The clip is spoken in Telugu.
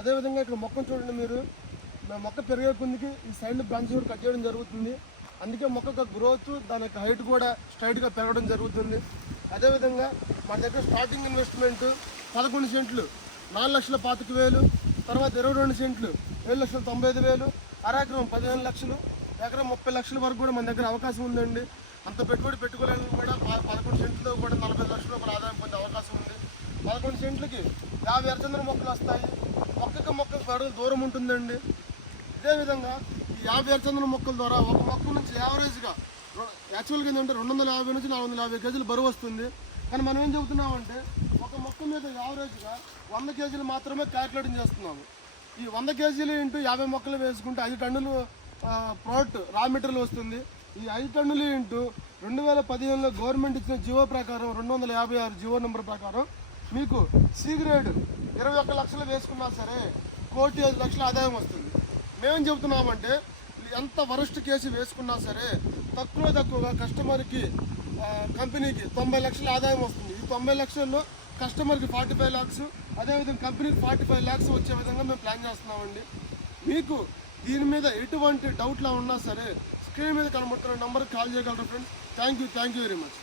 అదేవిధంగా ఇక్కడ మొక్కను చూడండి మీరు, మొక్క పెరిగే కొద్దికి ఈ సైడ్ బ్రాంచ్ కూడా కట్ చేయడం జరుగుతుంది. అందుకే మొక్క యొక్క గ్రోత్, దాని యొక్క హైట్ కూడా స్ట్రైట్గా పెరగడం జరుగుతుంది. అదేవిధంగా మన దగ్గర స్టార్టింగ్ ఇన్వెస్ట్మెంట్ 11 సెంట్లు 4,25,000, తర్వాత 22 సెంట్లు 7,95,000, అరెకరం 15 లక్షలు, ఎకరం 30 లక్షల వరకు కూడా మన దగ్గర అవకాశం ఉందండి. అంత పెట్టుబడి పెట్టుకోవాలని కూడా 11 సెంట్లతో కూడా 45 లక్షల రూపాయల ఆదాయం పొందే అవకాశం ఉంది. 11 సెంట్లకి 50 ఎర్రచందనం మొక్కలు వస్తాయి. మొక్కకు పెరగ దూరం ఉంటుందండి. ఇదేవిధంగా ఈ 50 ఎర్రచందనం మొక్కల ద్వారా ఒక మొక్క నుంచి యావరేజ్గా యాక్చువల్గా ఏంటంటే 250 నుంచి 450 కేజీలు బరువు వస్తుంది. కానీ మనం ఏం చెబుతున్నామంటే ఒక మొక్క మీద యావరేజ్గా 100 కేజీలు మాత్రమే క్యాల్కులేటింగ్ చేస్తున్నాము. ఈ 100 కేజీలు ఇంటూ 50 మొక్కలు వేసుకుంటే 5 టన్నులు ప్రోడక్ట్ రా మెటీరియల్ వస్తుంది. ఈ 5 టన్నులు ఇంటూ 2015లో గవర్నమెంట్ ఇచ్చిన జివో ప్రకారం 256 జివో నెంబర్ ప్రకారం మీకు సి గ్రేడ్ 21 లక్షలు వేసుకున్నా సరే 1,05,00,000 ఆదాయం వస్తుంది. మేమేం చెబుతున్నామంటే ఎంత వరస్ట్ కేసు వేసుకున్నా సరే తక్కువగా కస్టమర్కి కంపెనీకి 90 లక్షల ఆదాయం వస్తుంది. ఈ 90 లక్షల్లో కస్టమర్కి 45 lakhs, అదేవిధంగా కంపెనీకి 45 lakhs వచ్చే విధంగా మేము ప్లాన్ చేస్తున్నామండి. మీకు దీని మీద ఎటువంటి డౌట్లో ఉన్నా సరే స్క్రీన్ మీద కనబడుతున్న నెంబర్కి కాల్ చేయగలరు friends. Thank you very much.